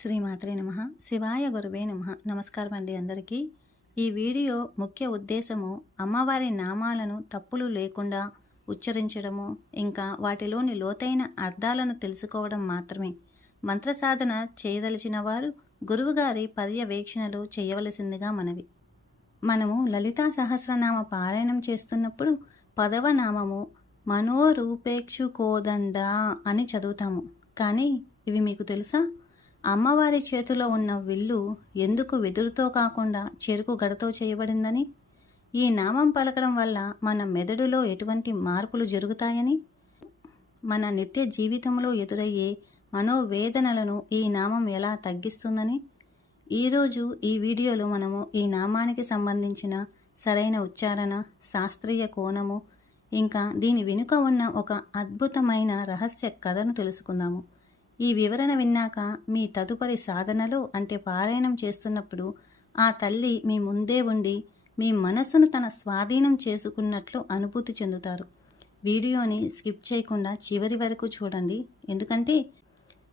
శ్రీమాత్రే నమః. శివాయ గురువే నమః. నమస్కారం అండి అందరికీ. ఈ వీడియో ముఖ్య ఉద్దేశము అమ్మవారి నామాలను తప్పులు లేకుండా ఉచ్చరించడము, ఇంకా వాటిలోని లోతైన అర్థాలను తెలుసుకోవడం మాత్రమే. మంత్ర సాధన చేయదలిచిన వారు గురువుగారి పర్యవేక్షణలు చేయవలసిందిగా మనవి. మనము లలితా సహస్రనామ పారాయణం చేస్తున్నప్పుడు 10వ నామము మనోరూపేక్షు కోదండ అని చదువుతాము. కానీ ఇవి మీకు తెలుసా? అమ్మవారి చేతిలో ఉన్న విల్లు ఎందుకు వెదురుతో కాకుండా చెరుకు గడతో చేయబడిందని, ఈ నామం పలకడం వల్ల మన మెదడులో ఎటువంటి మార్పులు జరుగుతాయని, మన నిత్య జీవితంలో ఎదురయ్యే మనోవేదనలను ఈ నామం ఎలా తగ్గిస్తుందని, ఈరోజు ఈ వీడియోలో మనము ఈ నామానికి సంబంధించిన సరైన ఉచ్చారణ, శాస్త్రీయ కోణము, ఇంకా దీని వెనుక ఉన్న ఒక అద్భుతమైన రహస్య కథను తెలుసుకుందాము. ఈ వివరణ విన్నాక మీ తదుపరి సాధనలో అంటే పారాయణం చేస్తున్నప్పుడు ఆ తల్లి మీ ముందే ఉండి మీ మనస్సును తన స్వాధీనం చేసుకున్నట్లు అనుభూతి చెందుతారు. వీడియోని స్కిప్ చేయకుండా చివరి వరకు చూడండి. ఎందుకంటే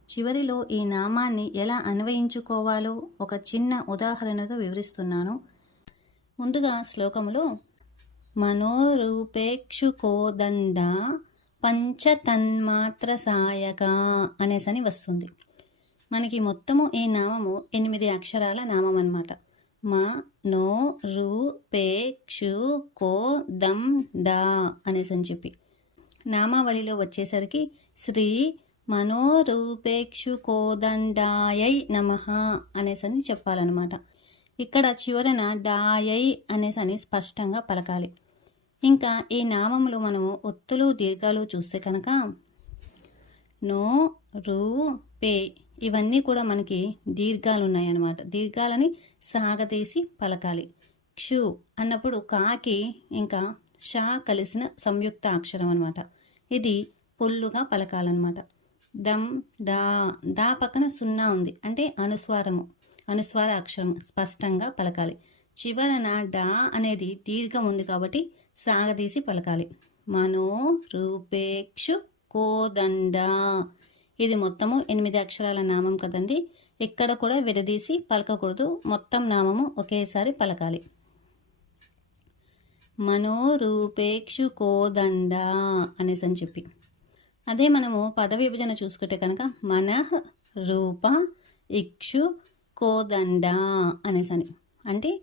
చివరిలో ఈ నామాన్ని ఎలా అన్వయించుకోవాలో ఒక చిన్న ఉదాహరణతో వివరిస్తున్నాను. ముందుగా శ్లోకములో మనోరూపేక్షు కోదండ పంచతన్మాత్ర సాయక అనేసని వస్తుంది. మనకి మొత్తము ఈ నామము 8 అక్షరాల నామం అన్నమాట. మ నో రు పే క్షు కో దం డా అనేసని చెప్పి నామావళిలో వచ్చేసరికి శ్రీ మనోరూపేక్షు కోదండాయై నమః అనేసని చెప్పాలన్నమాట. ఇక్కడ చివరన డాయై అనేసని స్పష్టంగా పలకాలి. ఇంకా ఈ నామములు మనము ఒత్తులు దీర్ఘాలు చూస్తే కనుక నో రు పే ఇవన్నీ కూడా మనకి దీర్ఘాలు ఉన్నాయన్నమాట. దీర్ఘాలని సాగతీసి పలకాలి. క్షు అన్నప్పుడు కాకి ఇంకా షా కలిసిన సంయుక్త అక్షరం అనమాట. ఇది పొల్లుగా పలకాలన్నమాట. దం డా దా పక్కన 0 ఉంది అంటే అనుస్వారము, అనుస్వార అక్షరం స్పష్టంగా పలకాలి. చివరన డా అనేది దీర్ఘం ఉంది కాబట్టి సాగదీసి పలకాలి. మనో రూపేక్షు కోదండ ఇది మొత్తము 8 అక్షరాల నామం కదండి. ఇక్కడ కూడా విడదీసి పలకకూడదు, మొత్తం నామము ఒకేసారి పలకాలి. మనోరూపేక్షు కోదండ అనేసి అని చెప్పి అదే మనము పద విభజన చూసుకుంటే కనుక మనః రూప ఇక్షు కోదండ అనేసని అంటే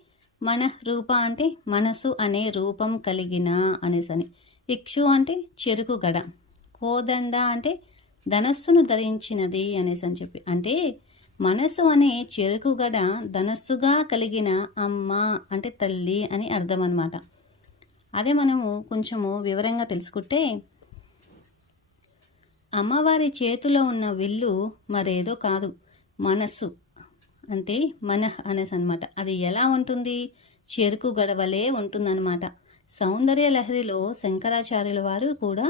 మన రూప అంటే మనసు అనే రూపం కలిగిన అనేసని, ఇక్షు అంటే చెరుకు గడ, కోదండ అంటే ధనస్సును ధరించినది అనేసని చెప్పి అంటే మనసు అనే చెరుకు గడ ధనస్సుగా కలిగిన అమ్మ అంటే తల్లి అని అర్థం అన్నమాట. అదే మనము కొంచెము వివరంగా తెలుసుకుంటే అమ్మవారి చేతిలో ఉన్న విల్లు మరేదో కాదు, మనస్సు అంటే మనః అనేసి అనమాట. అది ఎలా ఉంటుంది? చెరుకు గడవలే ఉంటుందన్నమాట. సౌందర్య లహరిలో శంకరాచార్యుల వారు కూడా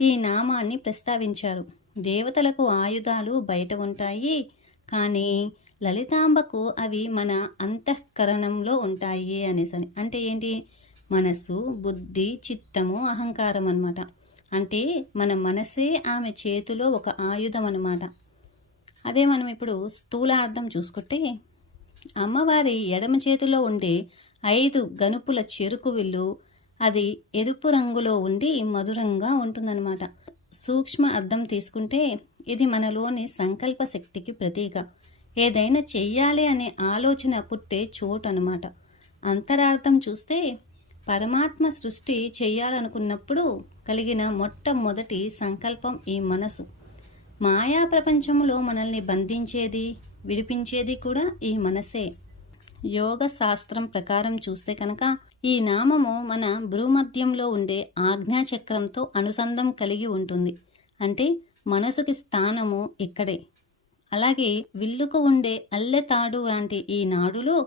ఈ నామాన్ని ప్రస్తావించారు. దేవతలకు ఆయుధాలు బయట ఉంటాయి, కానీ లలితాంబకు అవి మన అంతఃకరణంలో ఉంటాయి అనేసని అంటే ఏంటి? మనస్సు, బుద్ధి, చిత్తము, అహంకారం అన్నమాట. అంటే మన మనసే ఆమె చేతిలో ఒక ఆయుధం అన్నమాట. అదే మనం ఇప్పుడు స్థూలార్థం చూసుకుంటే అమ్మవారి ఎడమ చేతిలో ఉండే 5 గనుపుల చెరుకు విల్లు అది ఎరుపు రంగులో ఉండి మధురంగా ఉంటుందన్నమాట. సూక్ష్మ అర్థం తీసుకుంటే ఇది మనలోని సంకల్ప శక్తికి ప్రతీక, ఏదైనా చెయ్యాలి అనే ఆలోచన పుట్టే చోటు అన్నమాట. అంతరార్థం చూస్తే పరమాత్మ సృష్టి చెయ్యాలనుకున్నప్పుడు కలిగిన మొట్టమొదటి సంకల్పం ఈ మనసు. మాయా ప్రపంచంలో మనల్ని బంధించేది, విడిపించేది కూడా ఈ మనసే. యోగ శాస్త్రం ప్రకారం చూస్తే కనుక ఈ నామము మన భ్రూమధ్యంలో ఉండే ఆజ్ఞాచక్రంతో అనుసంధం కలిగి ఉంటుంది. అంటే మనసుకి స్థానము ఇక్కడే. అలాగే విల్లుకు ఉండే అల్లెతాడు లాంటి ఈ నాడులో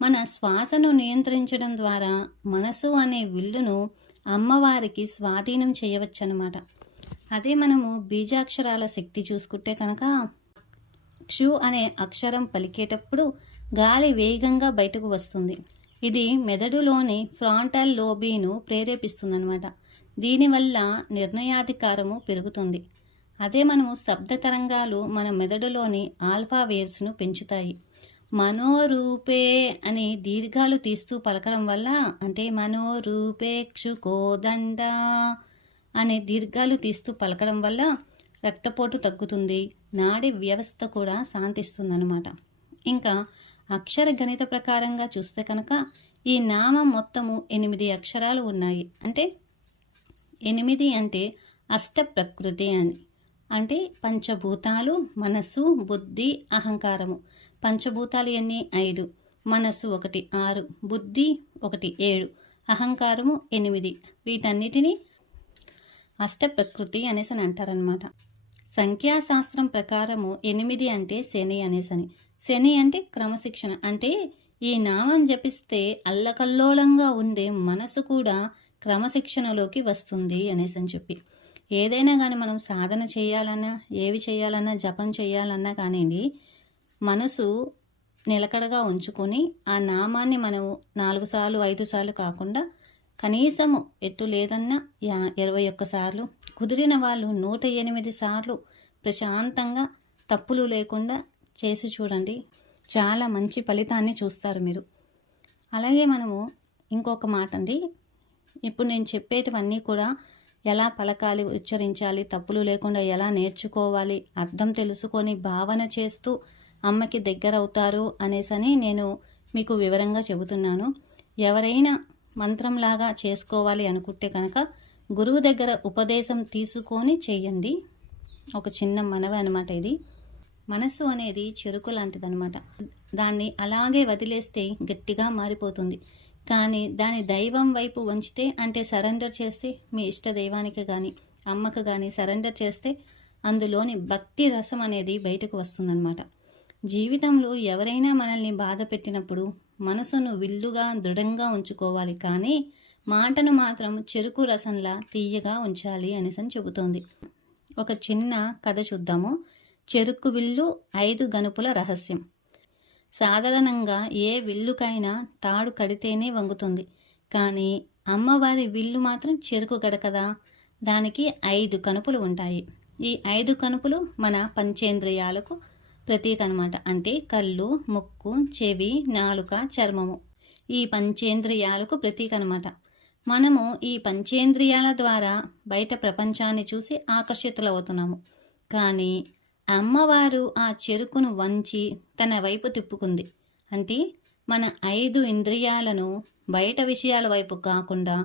మన శ్వాసను నియంత్రించడం ద్వారా మనసు అనే విల్లును అమ్మవారికి స్వాధీనం చేయవచ్చన్నమాట. అదే మనము బీజాక్షరాల శక్తి చూసుకుంటే కనుక క్షు అనే అక్షరం పలికేటప్పుడు గాలి వేగంగా బయటకు వస్తుంది. ఇది మెదడులోని ఫ్రాంటల్ లోబీను ప్రేరేపిస్తుందన్నమాట. దీనివల్ల నిర్ణయాధికారము పెరుగుతుంది. అదే మనము శబ్ద తరంగాలు మన మెదడులోని ఆల్ఫా వేవ్స్ను పెంచుతాయి. మనోరూపే అని దీర్ఘాలు తీస్తూ పలకడం వల్ల, అంటే మనోరూపేక్షుకోదండ అనే దీర్ఘాలు తీస్తూ పలకడం వల్ల రక్తపోటు తగ్గుతుంది, నాడి వ్యవస్థ కూడా శాంతిస్తుందన్నమాట. ఇంకా అక్షర గణిత ప్రకారంగా చూస్తే కనుక ఈ నామం మొత్తము 8 అక్షరాలు ఉన్నాయి. అంటే 8 అంటే అష్ట ప్రకృతి అని, అంటే పంచభూతాలు, మనస్సు, బుద్ధి, అహంకారము. పంచభూతాలు ఎన్ని? 5, మనస్సు 1, 6, బుద్ధి 1, 7, అహంకారము 8. వీటన్నిటినీ అష్ట ప్రకృతి అనేసి అని అంటారనమాట. సంఖ్యాశాస్త్రం ప్రకారము 8 అంటే శని అనేసని. శని అంటే క్రమశిక్షణ. అంటే ఈ నామం జపిస్తే అల్లకల్లోలంగా ఉండే మనసు కూడా క్రమశిక్షణలోకి వస్తుంది అనేసి అని చెప్పి, ఏదైనా కానీ మనం సాధన చేయాలన్నా, ఏవి చేయాలన్నా, జపం చేయాలన్నా కానివ్వండి, మనసు నిలకడగా ఉంచుకొని ఆ నామాన్ని మనం 4 సార్లు 5 సార్లు కాకుండా కనీసము ఎటు లేదన్నా 21 సార్లు, కుదిరిన వాళ్ళు 108 సార్లు ప్రశాంతంగా తప్పులు లేకుండా చేసి చూడండి. చాలా మంచి ఫలితాన్ని చూస్తారు మీరు. అలాగే మనము ఇంకొక మాట అండి, ఇప్పుడు నేను చెప్పేటివన్నీ కూడా ఎలా పలకాలి, ఉచ్చరించాలి, తప్పులు లేకుండా ఎలా నేర్చుకోవాలి, అర్థం తెలుసుకొని భావన చేస్తూ అమ్మకి దగ్గర అవుతారు అనేసని నేను మీకు వివరంగా చెబుతున్నాను. ఎవరైనా మంత్రంలాగా చేసుకోవాలి అనుకుంటే కనుక గురువు దగ్గర ఉపదేశం తీసుకొని చేయండి. ఒక చిన్న మనవి అనమాట ఇది. మనసు అనేది చెరుకు లాంటిదనమాట. దాన్ని అలాగే వదిలేస్తే గట్టిగా మారిపోతుంది. కానీ దాని దైవం వైపు వంచితే, అంటే సరెండర్ చేస్తే, మీ ఇష్ట దైవానికి కానీ అమ్మకు కానీ సరెండర్ చేస్తే అందులోని భక్తి రసం అనేది బయటకు వస్తుందన్నమాట. జీవితంలో ఎవరైనా మనల్ని బాధ పెట్టినప్పుడు మనసును విల్లుగా దృఢంగా ఉంచుకోవాలి, కానీ మాటను మాత్రం చెరుకు రసంలా తీయగా ఉంచాలి అనేసి చెబుతోంది. ఒక చిన్న కథ చూద్దాము. చెరుకు విల్లు 5 గనుపుల రహస్యం. సాధారణంగా ఏ విల్లుకైనా తాడు కడితేనే వంగుతుంది, కానీ అమ్మవారి విల్లు మాత్రం చెరుకు గడ కదా, దానికి 5 కనుపులు ఉంటాయి. ఈ 5 కనుపులు మన పంచేంద్రియాలకు ప్రతీక అనమాట. అంటే కళ్ళు, ముక్కు, చెవి, నాలుక, చర్మము ఈ పంచేంద్రియాలకు ప్రతీక అనమాట. మనము ఈ పంచేంద్రియాల ద్వారా బయట ప్రపంచాన్ని చూసి ఆకర్షితులవుతున్నాము, కానీ అమ్మవారు ఆ చెరుకును వంచి తన వైపు తిప్పుకుంది. అంటే మన 5 ఇంద్రియాలను బయట విషయాల వైపు కాకుండా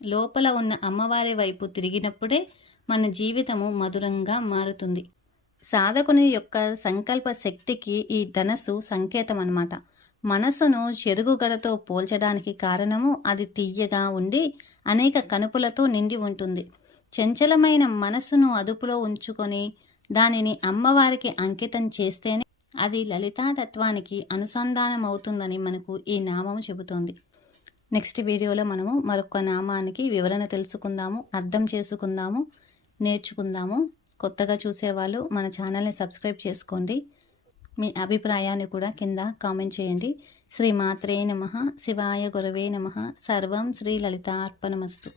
లోపల ఉన్న అమ్మవారి వైపు తిరిగినప్పుడే మన జీవితము మధురంగా మారుతుంది. సాధకుని యొక్క సంకల్ప శక్తికి ఈ ధనస్సు సంకేతం అన్నమాట. మనసును చెరుగుగడతో పోల్చడానికి కారణము అది తియ్యగా ఉండి అనేక కనుపులతో నిండి ఉంటుంది. చంచలమైన మనసును అదుపులో ఉంచుకొని దానిని అమ్మవారికి అంకితం చేస్తేనే అది లలితాతత్వానికి అనుసంధానం అవుతుందని మనకు ఈ నామం చెబుతోంది. నెక్స్ట్ వీడియోలో మనము మరొక నామానికి వివరణ తెలుసుకుందాము, అర్థం చేసుకుందాము, నేర్చుకుందాము. కొత్తగా చూసేవాళ్ళు మన ఛానల్ని సబ్స్క్రైబ్ చేసుకోండి. మీ అభిప్రాయాన్ని కూడా కింద కామెంట్ చేయండి. శ్రీ మాత్రే నమః. శివాయ గురవే నమః. సర్వం శ్రీ లలితార్పణమస్తు.